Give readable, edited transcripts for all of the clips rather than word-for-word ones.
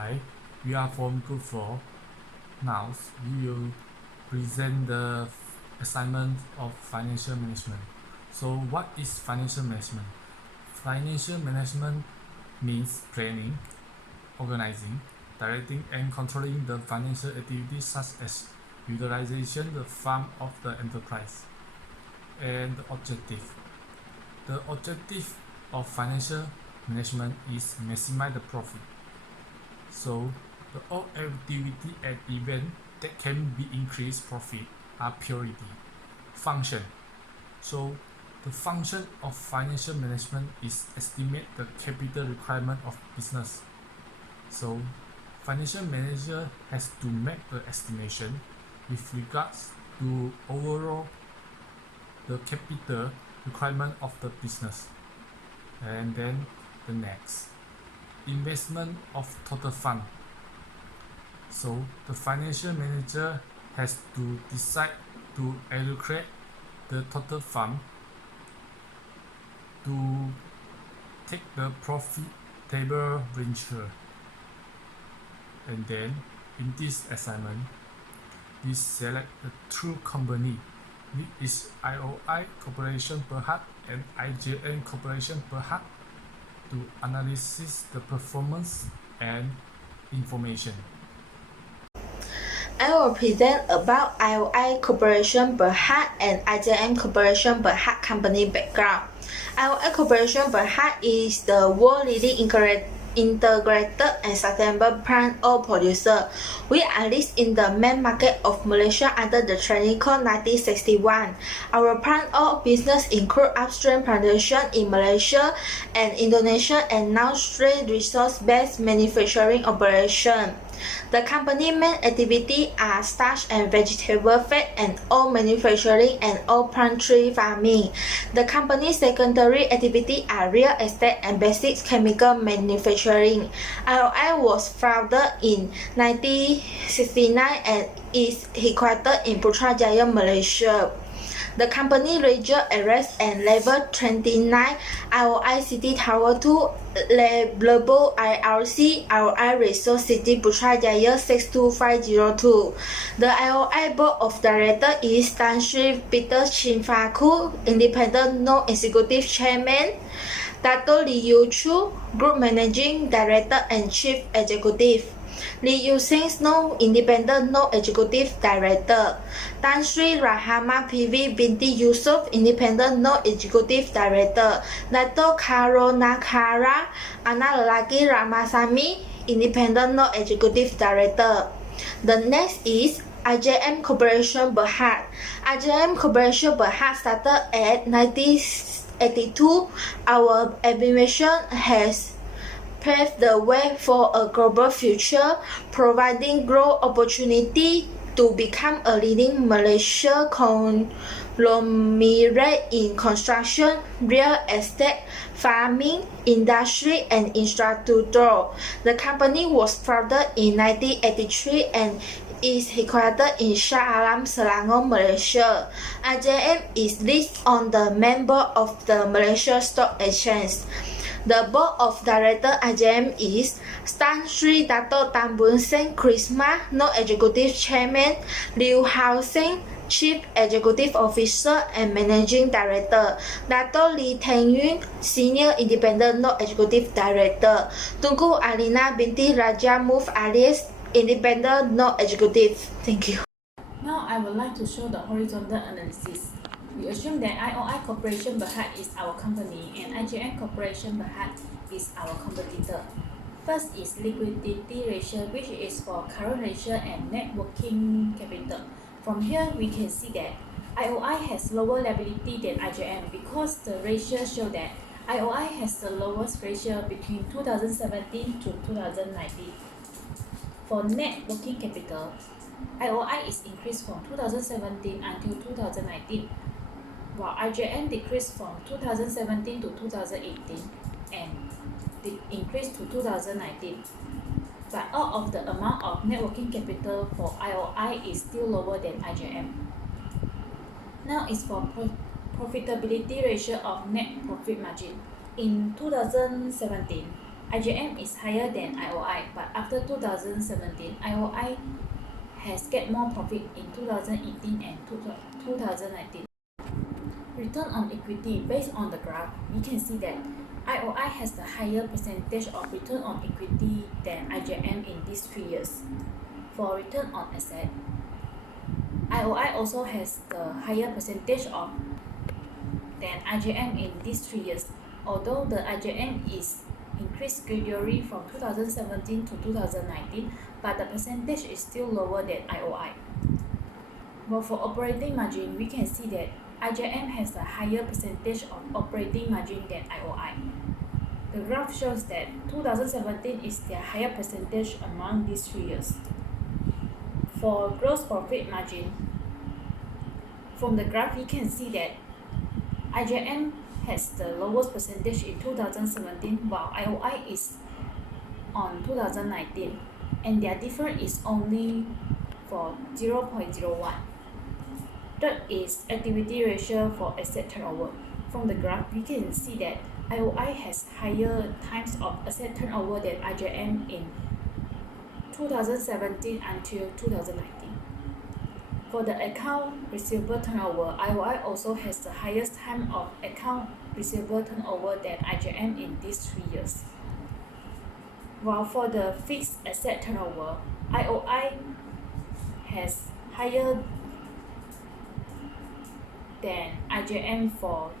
Hi, we are from Group 4. Now we will present the assignment of financial management. So what is financial management? Financial management means planning, organizing, directing and controlling the financial activities such as utilization the fund of the enterprise. And the objective. The objective of financial management is maximize the profit. So the all activity and event that can be increased profit are priority. Function. So the function of financial management is estimate the capital requirement of business. So financial manager has to make the estimation with regards to overall the capital requirement of the business. And then the next, investment of total fund. So the financial manager has to decide to allocate the total fund to take the profitable venture. And then in this assignment, we select the two company, which is IOI Corporation Berhad and IJN Corporation Berhad, to analyze the performance and information. I will present about IOI Corporation Berhad and IJM Corporation Berhad company background. IOI Corporation Berhad is the world leading integrated and sustainable plant oil producer. We are listed in the main market of Malaysia under the trading code 1961. Our plant oil business includes upstream production in Malaysia and Indonesia and downstream resource-based manufacturing operation. The company's main activities are starch and vegetable fat and oil manufacturing and oil poultry farming. The company's secondary activities are real estate and basic chemical manufacturing. IOI was founded in 1969 and is headquartered in Putrajaya, Malaysia. The company regional address and level 29 IOI City Tower 2 Level IRC IOI Resource City Putrajaya 62502. The IOI Board of Directors is Tan Sri Peter Chin Faku, Independent Non-Executive Chairman, Dato Lee Yu Chu, Group Managing Director and Chief Executive, Lee Yu Sing Snow, Independent Non-Executive Director, Tan Sri Rahama PV Binti Yusuf, Independent Non-Executive Director, Dato Karunakara Analalaki Ramasamy, Independent Non-Executive Director. The next is IJM Corporation Berhad. IJM Corporation Berhad started at 1982. Our ambition has paved the way for a global future, providing growth opportunity to become a leading Malaysian conglomerate in construction, real estate, farming, industry, and infrastructure. The company was founded in 1983 and is headquartered in Shah Alam, Selangor, Malaysia. IJM is listed on the main board of the Malaysia Stock Exchange. The board of directors IJM is Tan Sri Dato Tan Boon Seng Krisma, Non-Executive Chairman, Liu Hao Seng, Chief Executive Officer and Managing Director, Dato Lee Teng Yun, Senior Independent Non-Executive Director, Tunku Alina Binti Raja Move alias Independent Non-Executive. Thank you. Now I would like to show the horizontal analysis. We assume that IOI Corporation Berhad is our company and IJN Corporation Berhad is our competitor. First is liquidity ratio, which is for current ratio and net working capital. From here, we can see that IOI has lower liability than IJN because the ratio show that IOI has the lowest ratio between 2017 to 2019. For net working capital, IOI is increased from 2017 until 2019, while IJN decreased from 2017 to 2018 and increased to 2019. But all of the amount of net working capital for IOI is still lower than IJN. Now is for profitability ratio of net profit margin. In 2017, IGM is higher than IOI, but after 2017, IOI has get more profit in 2018 and 2019. Return on equity. Based on the graph, we can see that IOI has the higher percentage of return on equity than IGM in these 3 years. For return on asset, IOI also has the higher percentage of than IGM in these 3 years, although the IGM is increased gradually from 2017 to 2019, but the percentage is still lower than IOI. Well, for operating margin, we can see that IGM has a higher percentage of operating margin than IOI. The graph shows that 2017 is their higher percentage among these 3 years. For gross profit margin, from the graph we can see that IGM has the lowest percentage in 2017 while IOI is on 2019, and their difference is only for 0.01. Third is activity ratio for asset turnover. From the graph we can see that IOI has higher times of asset turnover than IGM in 2017 until 2019. For the account receivable turnover, IOI also has the highest time of account receivable turnover than IGM in these 3 years. While for the fixed asset turnover, IOI has higher than IGM for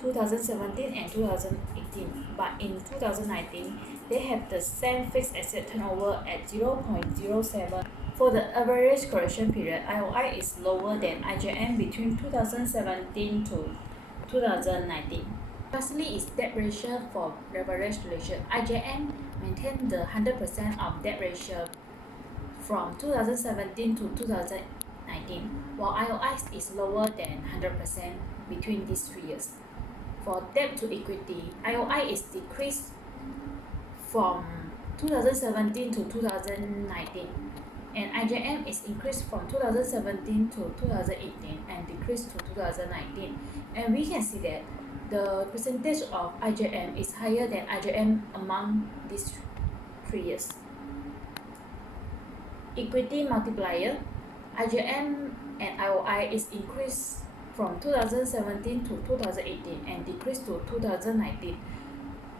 2017 and 2018, but in 2019, they have the same fixed asset turnover at 0.07. For the average correction period, IOI is lower than IGM between 2017 to 2019. Lastly is debt ratio for leverage ratio. IGM maintained the 100% of debt ratio from 2017 to 2019, while IOI is lower than 100% between these 3 years. For debt to equity, IOI is decreased from 2017 to 2019, and IGM is increased from 2017 to 2018 and decreased to 2019. And we can see that the percentage of IGM is higher than IGM among these 3 years. Equity multiplier, IGM and IOI is increased from 2017 to 2018 and decreased to 2019.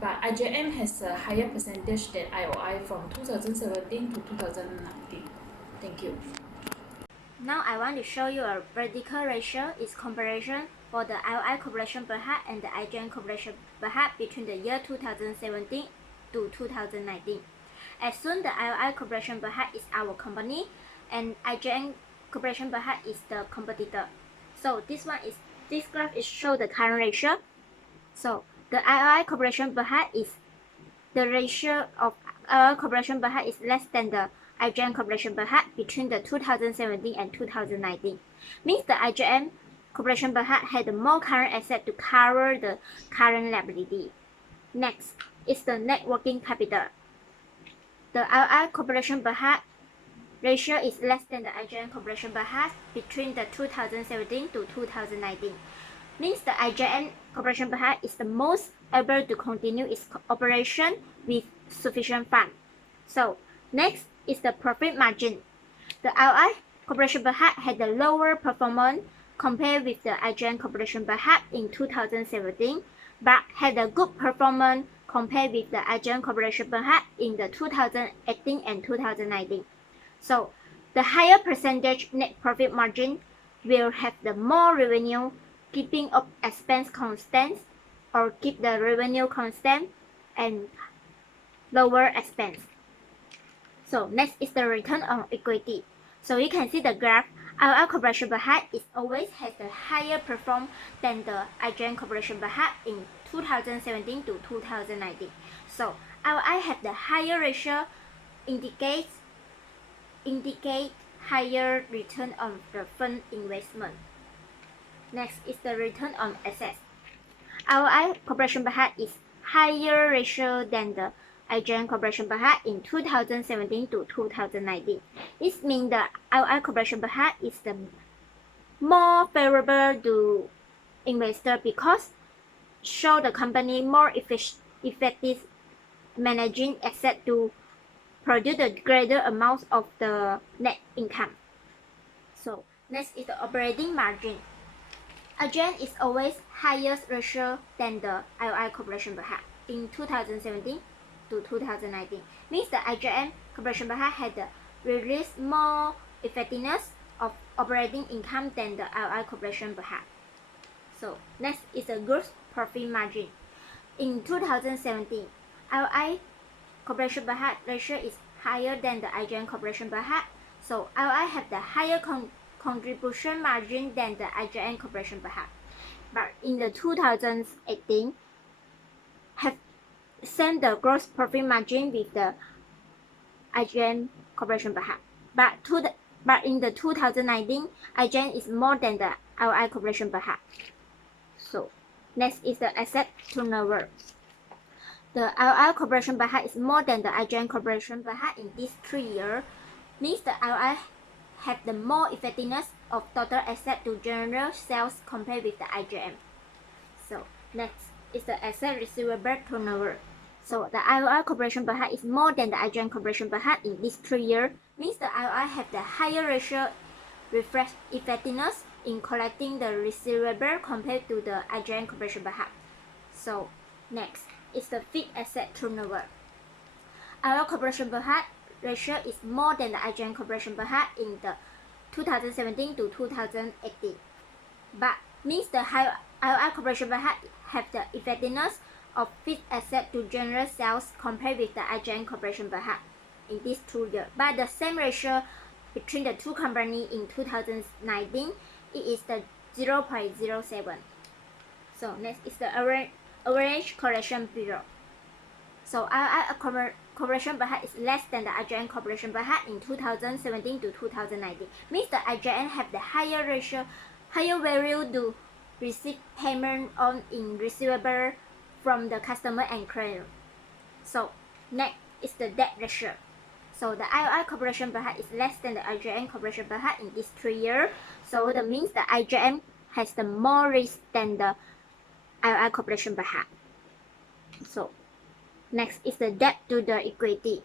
But IGM has a higher percentage than IOI from 2017 to 2019. Thank you. Now I want to show you a vertical ratio is comparison for the IOI Corporation Berhad and the IGN Corporation Berhad between the year 2017 to 2019. As soon the IOI Corporation Berhad is our company and IGN Corporation Berhad is the competitor. So this graph is show the current ratio. So the IOI Corporation Berhad is the ratio of IOI Corporation Berhad is less than the IGN Corporation Berhad between the 2017 and 2019. Means the IGN Corporation Berhad had more current asset to cover the current liability. Next is the net working capital. The IOI Corporation Berhad ratio is less than the IGN Corporation Berhad between the 2017 to 2019. Means the IGN Corporation Berhad is the most able to continue its operation with sufficient funds. So next is the profit margin. The IOI Corporation Berhad had a lower performance compared with the IGN Corporation Berhad in 2017, but had a good performance compared with the IGN Corporation Berhad in the 2018 and 2019. So the higher percentage net profit margin will have the more revenue, keeping up expense constant, or keep the revenue constant and lower expense. So next is the return on equity. So you can see the graph. IOI Corporation Berhad is always has a higher perform than the IGN Corporation Berhad in 2017 to 2019. So IOI have the higher ratio, indicate higher return on the fund investment. Next is the return on assets. IOI Corporation Berhad is higher ratio than the IGN Corporation Berhad in 2017 to 2019. This means the IOI Corporation Berhad is the more favorable to investor because show the company more effective managing assets to produce the greater amount of the net income. So next is the operating margin. IGN is always higher ratio than the IOI Corporation Berhad in 2017 to 2019. Means the IGN Corporation Berhad had released more effectiveness of operating income than the IOI Corporation Berhad. So next is the gross profit margin. In 2017, IOI Corporation Berhad ratio is higher than the IGN Corporation Berhad. So IOI have the higher contribution margin than the IGN Corporation Berhad. But in the 2018, have same the gross profit margin with the IGN Corporation Berhad. But in the 2019, IGN is more than the IOI Corporation Berhad. So next is the asset turnover. The IOI Corporation Berhad is more than the IGN Corporation Berhad in these 3 years. Means the IOI have the more effectiveness of total asset to general sales compared with the IGM. So next is the asset receivable turnover. So the IOI Corporation Berhad is more than the IGN Corporation Berhad in these 3 years. Means the IOI have the higher ratio effectiveness in collecting the receivable compared to the IGN Corporation Berhad. So next is the fixed asset turnover. IOI Corporation Berhad ratio is more than the IGN Corporation Berhad in the 2017 to 2018. But means the IOI Corporation Berhad have the effectiveness of fixed asset to general sales compared with the IGN Corporation Berhad in these 2 years. But the same ratio between the two companies in 2019, it is the 0.07. So next is the average collection period. So IOI Corporation Berhad is less than the IGN Corporation Berhad in 2017 to 2019. Means the IGN have the higher ratio, higher value to receive payment on in receivable from the customer and client. So next is the debt ratio. So the IOI Corporation Berhad is less than the IGN Corporation Berhad in these 3 years. So that means the IGN has the more risk than the IOI Corporation Berhad. So next is the debt to the equity.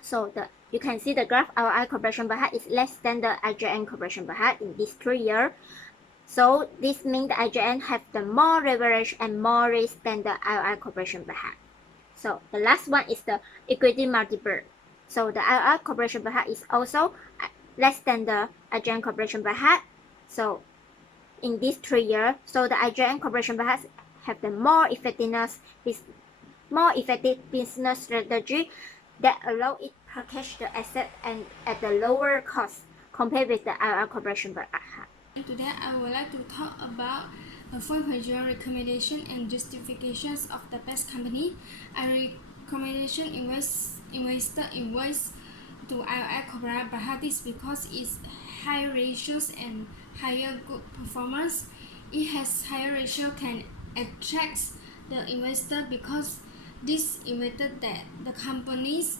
So you can see the graph IOI Corporation Berhad is less than the IGN Corporation Berhad in these 3 years. So this means the IGN have the more leverage and more risk than the IOI Corporation Berhad. So the last one is the equity multiple. So the IOI Corporation Berhad is also less than the IGN Corporation Berhad. So in these 3 years, so the IGN Corporation Berhad have the more effectiveness with more effective business strategy that allow it package the asset and at the lower cost compared with the IOI Corporation Berhad. Today I would like to talk about the 4.0 recommendation and justifications of the best company. I recommendation investor invest to IOI Corporation Berhad is because it's high ratios and higher good performance. It has higher ratio can attract the investor because this investor that the companies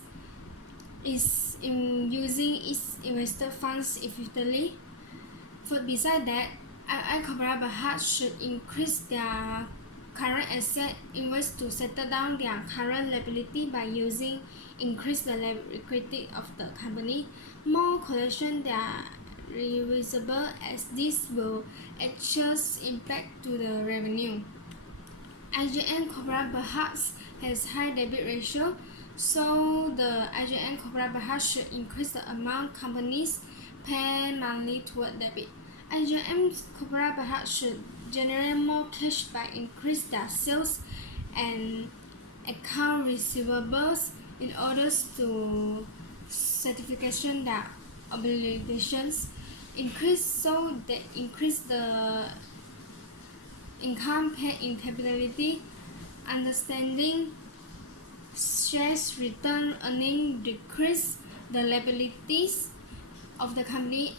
is in using its investor funds effectively. For beside that, IOI Corporation Berhad should increase their current asset invest to settle down their current liability by using increase the liquidity of the company. More collection their reversible as this will adjust impact to the revenue. IGN Corporation Berhad has high debit ratio, so the IGN Corporation Berhad should increase the amount companies pay monthly toward debit. IGN Corporation Berhad should generate more cash by increase their sales and account receivables in order to certification their obligations increase, so they increase the income paid in capitalization, understanding shares return earning decrease the liabilities of the company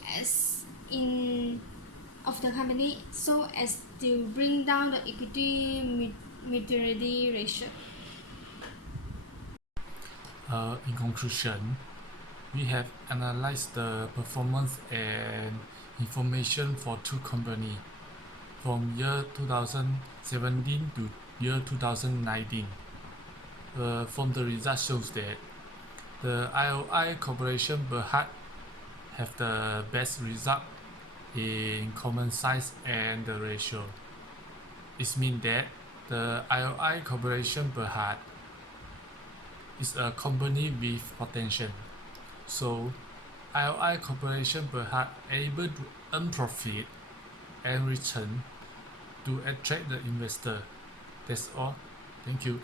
so as to bring down the equity maturity ratio. In conclusion, we have analyzed the performance and information for two companies from year 2017 to year 2019. from the result shows that the IOI Corporation Berhad have the best result in common size and the ratio. It means that the IOI Corporation Berhad is a company with potential. So IOI Corporation Berhad able to earn profit and return to attract the investor. That's all. Thank you.